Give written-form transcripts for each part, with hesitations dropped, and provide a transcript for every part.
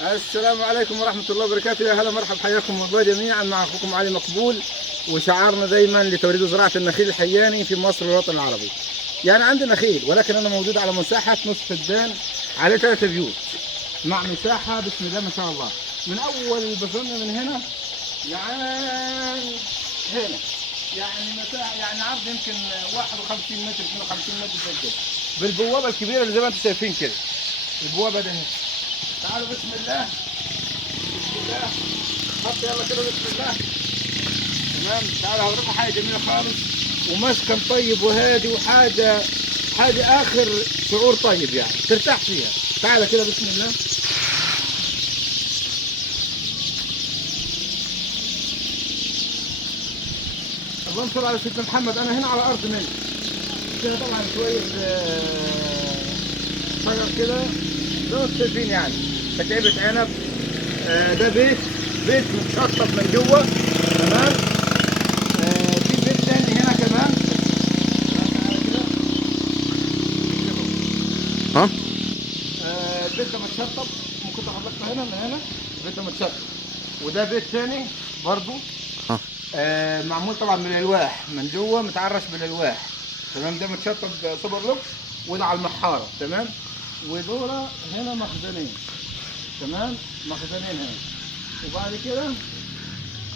السلام عليكم ورحمة الله وبركاته. يا هلا مرحبا، حياكم الله جميعا. مع أخوكم علي مقبول، وشعارنا دايما لتوريد وزراعة النخيل الحياني في مصر والوطن العربي. يعني عندي نخيل، ولكن أنا موجود على مساحة نصف فدان عليه 3 بيوت، مع مساحة بسم الله ما شاء الله من أول البصرة من هنا يعني هنا، يعني مساحة يعني عرض يمكن 51 متر 52 متر كده، بالبوابة الكبيرة اللي زي ما أنتم شايفين كده. البوابة ده هنا. تعالوا بسم الله بسم الله، حط يلا كده بسم الله. تمام. تعالوا هوريكم حاجه جميله خالص، ومسكن طيب وهادي، وحاجه اخر شعور طيب يعني ترتاح فيها. تعالى كده بسم الله. اللهم صل على سيدنا محمد. انا هنا على ارض ملك كده، طبعا شويه شجر كده زي ما انتم شايفين يعني، كتيبة عنب. ده بيت متشطب من جوه. تمام. في بيت تاني هنا كمان. ها؟ البيت ده متشطب، ممكن تحركنا هنا من هنا. البيت ده متشطب، وده بيت تاني برضو. ها؟ معمول طبعا من الالواح من جوه، متعرش بالالواح. تمام. ده متشطب سوبر لوكس، وده على المحاره. تمام. ودول هنا مخزنين. تمام. مخزنين هنا. وبعد كده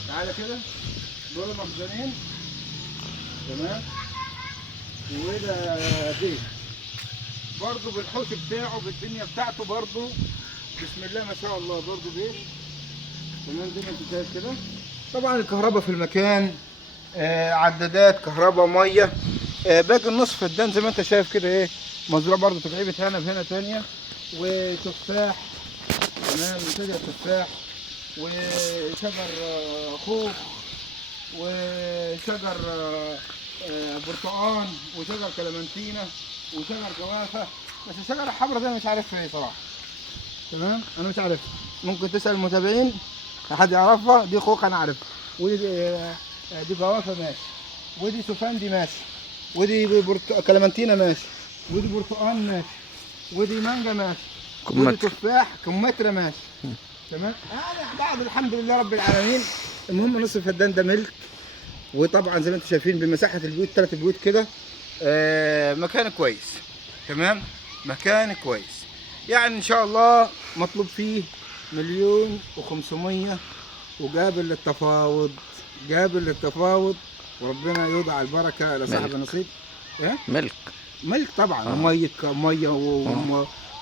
تعالى كده، دول مخزنين. تمام. وده بيت برضه بالحوش بتاعه بالدنيا بتاعته برضه بسم الله ما شاء الله، برضه بيت. تمام. زي ما انت شايف كده. طبعا الكهرباء في المكان، عدادات كهرباء ميه. باقي النصف فدان زي ما انت شايف كده ايه، مزروع برضه تجعيبة عنب هنا تانية، وتفاح. تمام. شجر تفاح، وشجر خوخ، وشجر برتقان، وشجر كلمنتينة، وشجر جوافة. بس الشجرة الحمراء دي مش عارفها ايه صراحة. تمام. انا مش عارفها، ممكن تسأل المتابعين حد يعرفها. دي خوخ انا عارفها، ودي دي جوافة ماشي، ودي سفندي ماشي، ودي كلمنتينة ماشي، ودي برتقان ماشي، ودي مانجا ماشي، ودي تفاح كمثرى ماشي. تمام. يعني بعد الحمد لله رب العالمين. المهم نصف الفدان ده ملك، وطبعا زي ما انتم شايفين بمساحه البيوت 3 بيوت كده. مكان كويس. تمام. مكان كويس. يعني ان شاء الله مطلوب فيه 1,500,000، وقابل للتفاوض، قابل للتفاوض، وربنا يوضع البركه لصاحب النصيب. ايه؟ ملك طبعا. ميه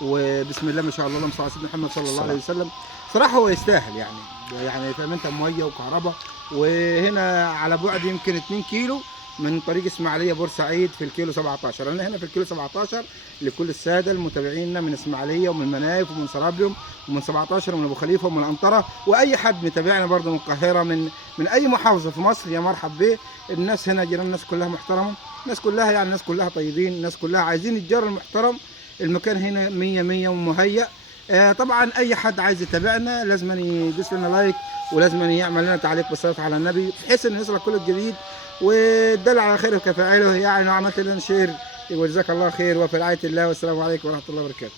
وبسم الله ما شاء الله. اللهم صل على سيدنا محمد صلى الله عليه وسلم. صراحه هو يستاهل يعني فاهم انت، ميه وكهرباء. وهنا على بعد يمكن 2 كيلو من طريق اسماعيليه بورسعيد في الكيلو 17. انا هنا في الكيلو 17 لكل الساده المتابعين من اسماعيليه ومن المنايف ومن سرابيوم ومن 17 ومن ابو خليفه ومن الانطره، واي حد متابعنا برضه من القاهره، من اي محافظه في مصر، يا مرحب به. الناس هنا جيران، الناس كلها محترمه، الناس كلها يعني الناس كلها طيبين، الناس كلها عايزين الجار المحترم. المكان هنا 100 100 ومهيأ. طبعا اي حد عايز يتابعنا لازم يدوس لنا لايك، ولازم يعمل لنا تعليق بالصلاه على النبي، بحيث ان يوصلك كل الجديد. والدل على خير كفاعله. يعني لو عملت لنا شير يقول جزاك الله خير، وفي رعايه الله، والسلام عليكم ورحمه الله وبركاته.